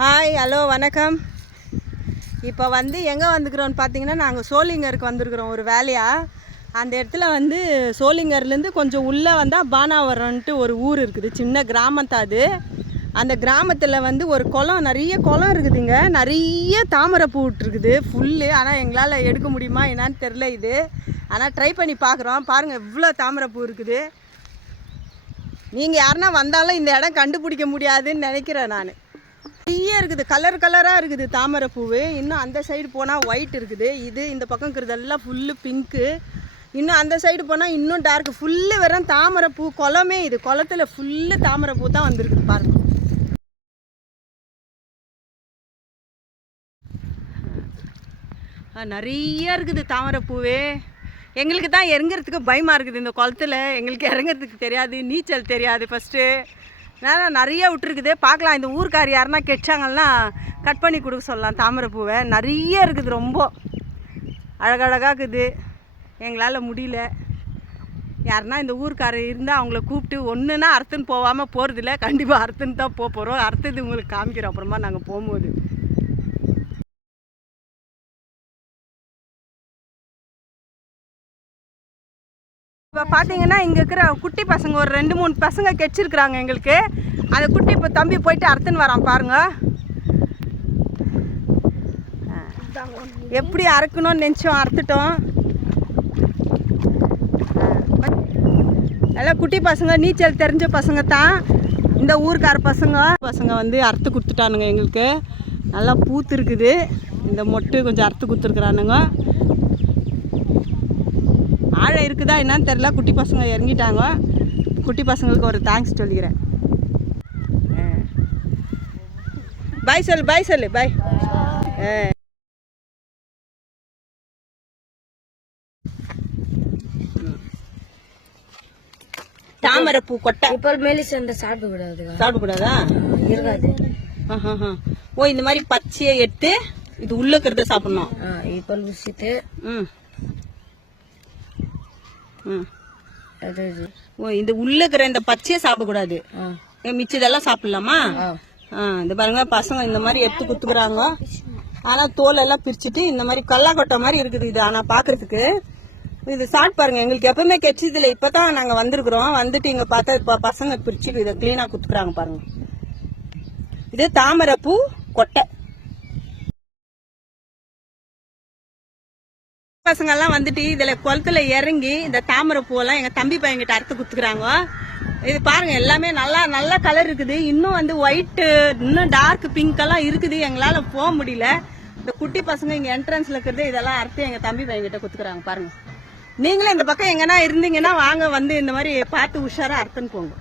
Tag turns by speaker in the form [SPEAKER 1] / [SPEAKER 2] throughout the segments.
[SPEAKER 1] Hi hello வணக்கம். இப்போ வந்து எங்கே வந்துக்கிறோன்னு பார்த்தீங்கன்னா நாங்கள் சோளிங்கருக்கு வந்திருக்கிறோம் ஒரு வேலையாக அந்த இடத்துல வந்து சோளிங்கர்லேருந்து கொஞ்சம் உள்ளே வந்தால் பானாவரம்ன்ட்டு ஒரு ஊர் இருக்குது. சின்ன கிராமம் அது. அந்த கிராமத்தில் வந்து ஒரு குளம் நிறைய குளம் இருக்குதுங்க. நிறைய தாமரை பூ ஃபுல்லு ஆனால் எங்களால் எடுக்க முடியுமா என்னான்னு தெரில இது. ஆனால் ட்ரை பண்ணி பார்க்குறோம். பாருங்கள் இவ்வளோ தாமரை பூ இருக்குது. நீங்கள் யாருன்னா வந்தாலும் இந்த இடம் கண்டுபிடிக்க முடியாதுன்னு நினைக்கிறேன் நான். இருக்குது கலர் கலராக இருக்குது தாமரை பூவு. இன்னும் அந்த சைடு போனால் ஒயிட் இருக்குது. இது இந்த பக்கம் இருக்கிறதெல்லாம் ஃபுல்லு பிங்க்கு இன்னும் அந்த சைடு போனால் இன்னும் டார்க் ஃபுல்லு வெறும் தாமரை பூ குளமே இது. குளத்துல ஃபுல்லு தாமரை பூ தான் வந்திருக்குது பாருங்க. நிறைய இருக்குது தாமரை பூவே. எங்களுக்கு தான் இறங்குறதுக்கு பயமாக இருக்குது இந்த குளத்துல. எங்களுக்கு இறங்குறதுக்கு தெரியாது நீச்சல் தெரியாது ஃபஸ்ட்டு வேணாம் நிறைய விட்டுருக்குது பார்க்கலாம். இந்த ஊருக்கார் யாருன்னா கெட்டாங்கன்னா கட் பண்ணி கொடுக்க சொல்லலாம். தாமரை பூவை நிறைய இருக்குது ரொம்ப. அழகழகாக இருக்குது. எங்களால் முடியல. யாருன்னா இந்த ஊர்க்காரர் இருந்தால் அவங்கள கூப்பிட்டு ஒன்றுனா அறுத்துன்னு போகாமல் போகிறதில்ல கண்டிப்பாக அறுத்துன்னு தான் போக போகிறோம் அறுத்தது உங்களுக்கு காமிக்கிறோம் அப்புறமா நாங்கள் போகும்போது. இப்போ பார்த்தீங்கன்னா இங்கே இருக்கிற குட்டி பசங்க ஒரு ரெண்டு மூணு பசங்க கெச்சிருக்கிறாங்க எங்களுக்கு. அந்த குட்டி இப்போ தம்பி போயிட்டு அறுத்துன்னு வரான் பாருங்க. எப்படி அறுக்கணும்னு நினச்சோம் அறுத்துட்டோம். எல்லாம் குட்டி பசங்க நீச்சல் தெரிஞ்ச பசங்க தான். இந்த ஊருக்கார பசங்க. பசங்க வந்து அறுத்து கொடுத்துட்டானுங்க எங்களுக்கு. நல்லா பூத்து இருக்குது. இந்த மொட்டு கொஞ்சம் அறுத்து கொடுத்துருக்குறானுங்க. இருக்குதா என்னன்னு தெரில குட்டி பசங்க இறங்கிட்டாங்க. குட்டி பசங்களுக்கு ஒரு தேங்க்ஸ் சொல்லிக்கிறேன். பாய் சொல்லு பாய் சொல்லு பாய் தாமரை பூ கொட்டை.
[SPEAKER 2] இப்போ மெலிசு அந்த சாப்பிடக்கூடாது?
[SPEAKER 1] சாப்பிடக்கூடாதா
[SPEAKER 2] இருக்காது
[SPEAKER 1] ஆஹாஹா. ஓ இந்த மாதிரி பச்சையை எடுத்து இது உள்ள இருக்கிறத சாப்பிடணும்.
[SPEAKER 2] இப்போ ஊசிட்டு
[SPEAKER 1] ம். ஓ இந்த உள்ள இருக்கிற இந்த பச்சையை சாப்பிடக்கூடாது. மிச்சதெல்லாம் சாப்பிடலாமா? இந்த பாருங்க பசங்க இந்த மாதிரி எடுத்து குத்துக்குறாங்க. ஆனா தோல் எல்லாம் பிரிச்சுட்டு இந்த மாதிரி கல்லாக்கொட்டை மாதிரி இருக்குது இது ஆனா பாக்குறதுக்கு. இது சாப்பிட்டு பாருங்க எங்களுக்கு எப்பவுமே கெச்சது இல்லை. இப்பதான் நாங்க வந்திருக்கிறோம். வந்துட்டு இங்க பார்த்தா இப்ப பசங்க பிரிச்சுட்டு இதை கிளீனா குத்துக்குறாங்க பாருங்க. இது தாமரை பூ கொட்டை. பசங்கள்லாம் வந்துட்டு இதில் குளத்துல இறங்கி இந்த தாமரை பூவெல்லாம் எங்கள் தம்பி பையன்கிட்ட அறுத்து குத்துக்கிறாங்க இது பாருங்க எல்லாமே நல்லா நல்ல கலர் இருக்குது. இன்னும் வந்து ஒயிட்டு இன்னும் டார்க் பிங்க் எல்லாம் இருக்குது. எங்களால போக முடியல. இந்த குட்டி பசங்க இங்க என்ட்ரன்ஸ்ல இருக்கிறது இதெல்லாம் அறுத்து எங்க தம்பி பையன்கிட்ட குத்துக்கிறாங்க பாருங்க. நீங்களும் இந்த பக்கம் எங்கன்னா இருந்தீங்கன்னா வாங்க வந்து இந்த மாதிரி பார்த்து உஷாரா அறுத்துன்னு போங்க.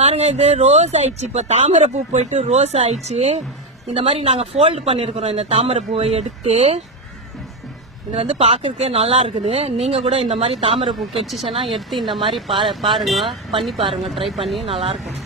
[SPEAKER 1] பாருங்க இது ரோஸ் ஆயிடுச்சு. இப்போ தாமரை பூ போயிட்டு ரோஸ் ஆயிடுச்சு. இந்த மாதிரி நாங்கள் ஃபோல்டு பண்ணியிருக்கிறோம் இந்த தாமரை பூவை எடுத்து. இது வந்து பார்க்கறதுக்கே நல்லா இருக்குது. நீங்க கூட இந்த மாதிரி தாமரை பூ கெச்சிச்சுன்னா எடுத்து இந்த மாதிரி பா பாருங்க. பண்ணி பாருங்க. ட்ரை பண்ணி நல்லா இருக்கும்.